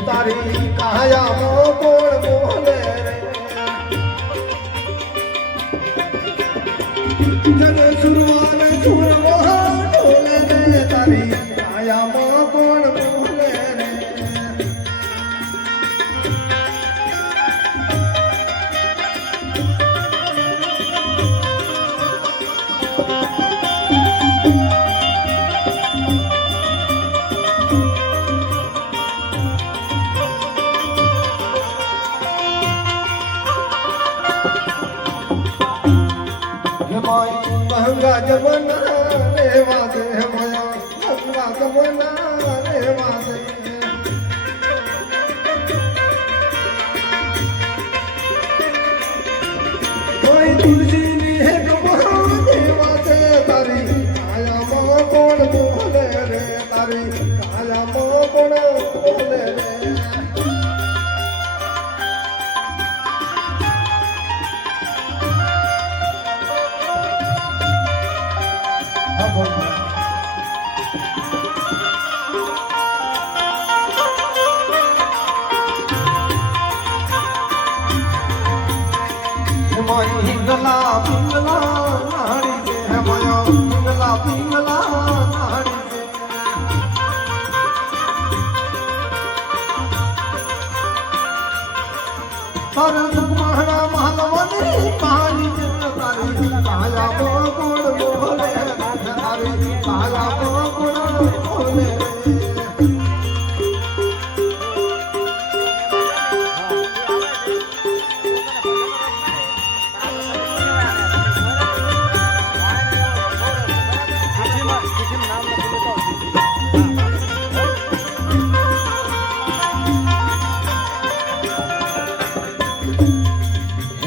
તારી કોણ બોલે જગ મંગા જમના રેવા દે હેમાયા મંગા જમના રેવા દે કોઈ તુલસીની હે કમા દેવા દે તારી કાયામાં કોણ બોલે રે તારી કાયામાં કોણ બોલે રે હેમાઈ હિંગલા પિંગલા નાડી છે હેમાયા હિંગલા પિંગલા નાડી છે તારા સુકમાણા મહાલવાની પાણી છે તારી કાયા મોકોડ બોલે તારી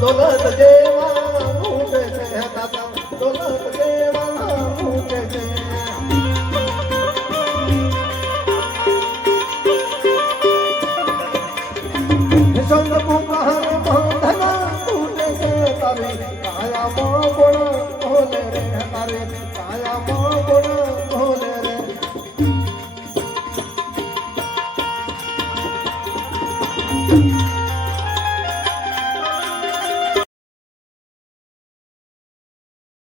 દોલત દેવા ઉઠે છે દાદા દોલત દેવા ઉઠે છે સંગ કુમાર બંધના તૂટે છે તારે કાયા મો ગુણ ભોલે રે તારે કાયા મો ગુણ ભોલે રે